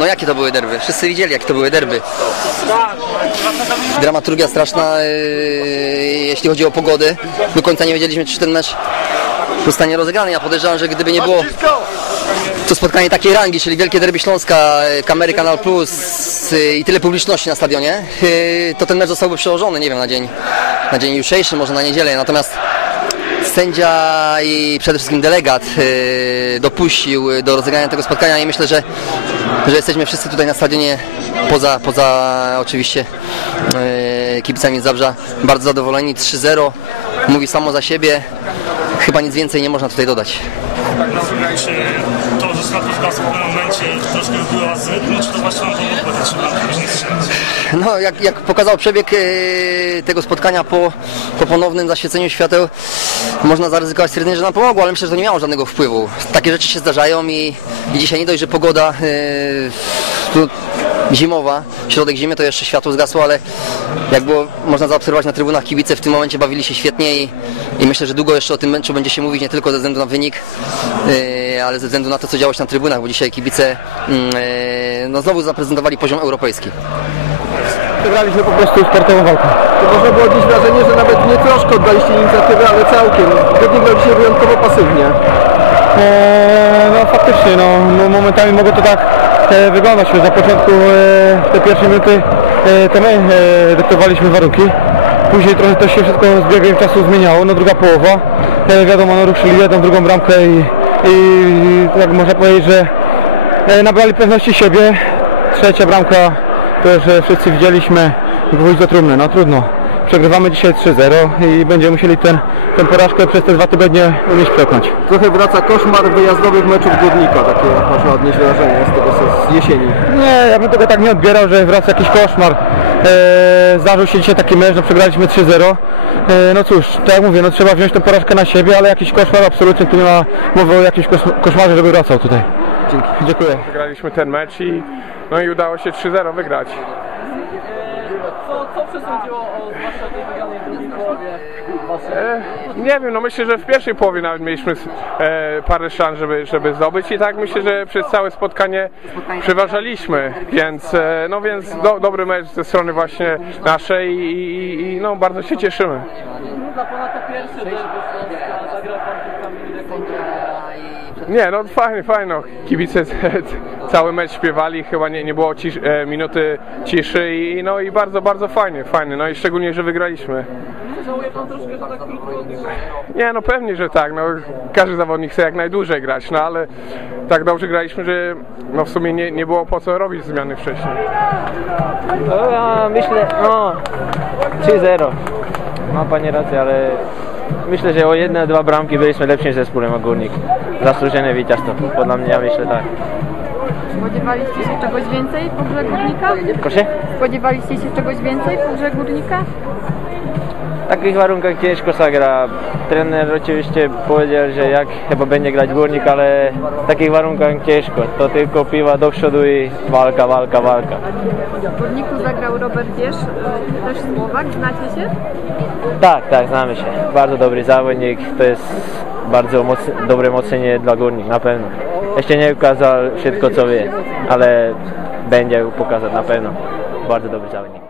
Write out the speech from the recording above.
No jakie to były derby? Wszyscy widzieli, jakie to były derby. Dramaturgia straszna, yy, jeśli chodzi o pogody. Do końca nie wiedzieliśmy, czy ten mecz zostanie rozegrany. Ja podejrzewam, że gdyby nie było to spotkanie takiej rangi, czyli Wielkie Derby Śląska, yy, Kamery Kanal Plus yy, i tyle publiczności na stadionie, to ten mecz zostałby przełożony, nie wiem, na dzień, na dzień jutrzejszy, może na niedzielę. Natomiast sędzia i przede wszystkim delegat yy, dopuścił do rozegrania tego spotkania i myślę, że, że jesteśmy wszyscy tutaj na stadionie poza, poza oczywiście yy, kibicami Zabrza bardzo zadowoleni. 3-0 mówi samo za siebie. Chyba nic więcej nie można tutaj dodać. To, że w momencie, troszkę wybiło was z rytmu, czy to właśnie? No, jak, jak pokazał przebieg e, tego spotkania po, po ponownym zaświeceniu świateł, można zaryzykować stwierdzenie, że nam pomogło, ale myślę, że to nie miało żadnego wpływu. Takie rzeczy się zdarzają i, i dzisiaj nie dość, że pogoda tu zimowa, środek zimy, to jeszcze światło zgasło, ale jak było można zaobserwować na trybunach, kibice w tym momencie bawili się świetnie i, i myślę, że długo jeszcze o tym meczu będzie się mówić, nie tylko ze względu na wynik, e, ale ze względu na to, co działo się na trybunach, bo dzisiaj kibice e, no, znowu zaprezentowali poziom europejski. Wygraliśmy po prostu sportową walkę. To można było odnieść wrażenie, że nawet nie troszkę oddaliście inicjatywę, ale całkiem. Gdyby grał dzisiaj wyjątkowo pasywnie. Eee, no faktycznie, no, no momentami mogło to tak e, wyglądać. Na początku e, te pierwsze minuty e, to my e, dyktowaliśmy warunki. Później trochę to się wszystko z biegiem czasu zmieniało. No druga połowa, e, wiadomo, no ruszyli jedną, drugą bramkę i, i tak można powiedzieć, że e, nabrali pewności siebie. Trzecia bramka, to już e, wszyscy widzieliśmy, gwóźdź do trumny, no trudno. Przegrywamy dzisiaj 3-0 i będziemy musieli ten, tę porażkę przez te dwa tygodnie umieć przekonać. Trochę wraca koszmar wyjazdowych meczów Górnika. Takie można odnieść wrażenie z tego z jesieni. Nie, ja bym tego tak nie odbierał, że wraca jakiś koszmar. E, zdarzył się dzisiaj taki mecz, no przegraliśmy 3-0. E, no cóż, tak jak mówię, no trzeba wziąć tę porażkę na siebie, ale jakiś koszmar absolutnie tu nie ma mowy o jakimś kosz- koszmarze, żeby wracał tutaj. Dzięki. Dziękuję. Wygraliśmy ten mecz i, no i udało się 3-0 wygrać. Co, co przesądziło o zwłaszcza tej wygranej w drugiej połowie? E, nie wiem, no myślę, że w pierwszej połowie nawet mieliśmy e, parę szans, żeby, żeby zdobyć i tak myślę, że przez całe spotkanie przeważaliśmy, więc, e, no więc do, dobry mecz ze strony właśnie naszej i, i, i no bardzo się cieszymy. Trudna ponadto pierwsze derby Śląska, zagrał pan kilka minut Nie, no fajnie, fajnie. No. Kibice cały mecz śpiewali, chyba nie, nie było cisz, e, minuty ciszy i no i bardzo, bardzo fajnie, fajnie. No i szczególnie, że wygraliśmy. Żałuje pan troszkę, że tak krótko? Nie, no pewnie, że tak. No, każdy zawodnik chce jak najdłużej grać, no ale tak dobrze graliśmy, że no w sumie nie, nie było po co robić zmiany wcześniej. No, ja myślę, no 3-0. Ma pani rację, ale myślę, że o jedne, dwa bramki byliśmy lepszym zespołem a Górnik. Zasłużone zwycięstwo. Podle mnie, ja myślę tak. Spodziewaliście się czegoś więcej po grze Górnika? Proszę? Spodziewaliście się czegoś więcej po grze Górnika? W takich warunkach ciężko zagra. Trener oczywiście powiedział, że jak chyba będzie grać Górnik, ale w takich warunkach ciężko. To tylko piwa do przodu i walka, walka, walka. W Górniku zagrał Robert Wiesz, y, też Słowak, znacie się? Tak, tak, znamy się. Bardzo dobry zawodnik. To jest bardzo moc, dobre mocenie dla Górnik, na pewno. Jeszcze nie pokazał wszystko co wie, ale będzie pokazać na pewno. Bardzo dobry zawodnik.